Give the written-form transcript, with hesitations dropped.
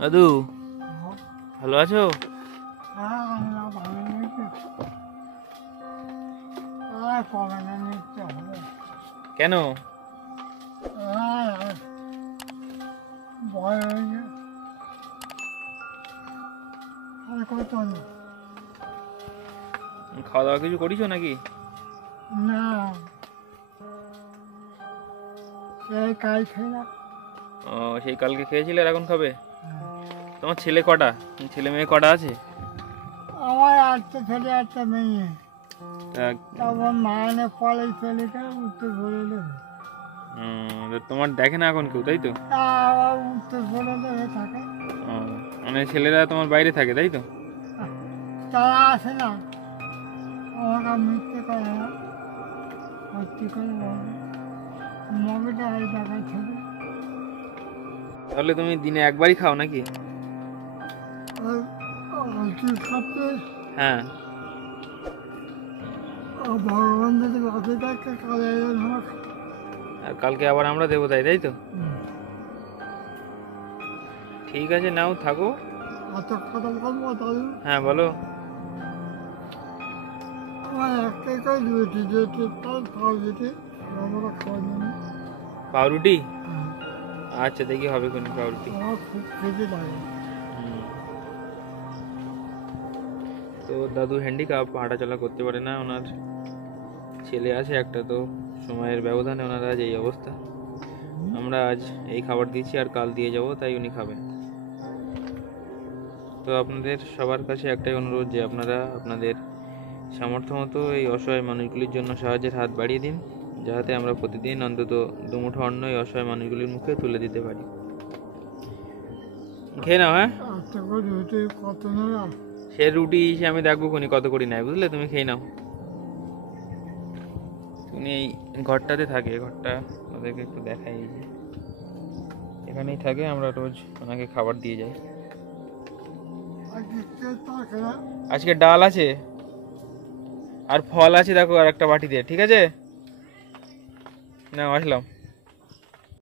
দাদু ভালো আছো? কেন? খাওয়া দাওয়া কিছু করিস নাকি? না, ও, সেই কালকে খেয়েছিলে আর এখন খাবে? তোমার ছেলে কটা, ছেলে মেয়ে কটা আছে? আমার একটা ছেলে একটা মেয়ে। তা, তারপর মায়নে পলে ছেলেকে উত্তর ভরে দেবে। তোমার দেখে না এখন কেউ, তাই তো? আবার উত্তর ভরে দেবে থাকে। ও, মানে ছেলেরা তোমার বাইরে থাকে, তাই তো? তারা আসে না, আমাকে মিথ্যে করে না, সত্যি করে বলে মগটা এই জায়গায় ছেলে। তাহলে তুমি দিনে একবারই খাও নাকি? কি খাচ্ছে? হ্যাঁ। ভগবান যদি বাঁচে থাকে কালে আমার। আর কালকে আবার আমরা দেবো, তাই তো? ঠিক আছে, নাও, থাকো। এত কথা বলবো তাহলে হ্যাঁ, বলো। আমার একটাই কাজ রুটি যেটি তাই খাওয়া যেটি আমরা খাওয়া যাবে। পাউরুটি? আচ্ছা, দেখি হবে কোন পাউরুটি। আমার খুব খেতে লাগে। তো দাদু হ্যান্ডিক্যাপ, হাঁটাচলা করতে পারে না, ওনার ছেলে আছে একটা, তো সময়ের ব্যবধানে ওনার আজ এই অবস্থা। আমরা আজ এই খাবার দিয়েছি আর কাল দিয়ে যাব, তাই উনি খাবেন। তো আপনাদের সবার কাছে একটাই অনুরোধ যে আপনারা আপনাদের সামর্থ্য মতো এই অসহায় মানুষগুলির জন্য সাহায্যের হাত বাড়িয়ে দিন, যাতে আমরা প্রতিদিন অন্তত দুমুঠো অন্ন এই অসহায় মানুষগুলির মুখে তুলে দিতে পারি। খেয়ে নাও। হ্যাঁ, একটা করে রুটি কত নেওয়া? সে রুটি সে আমি দেখবো কোনি কত করি নেয়, বুঝলে? তুমি খেয়ে নাও। উনি এই ঘরটাতে থাকে, ঘরটা ওদেরকে একটু দেখাই, এই যে এখানেই থাকে, আমরা রোজ ওনাকে খাবার দিয়ে যাই। আজকে ডাল আছে আর ফল আছে, দেখো, আর একটা বাটিতে, ঠিক আছে? না, আসলাম।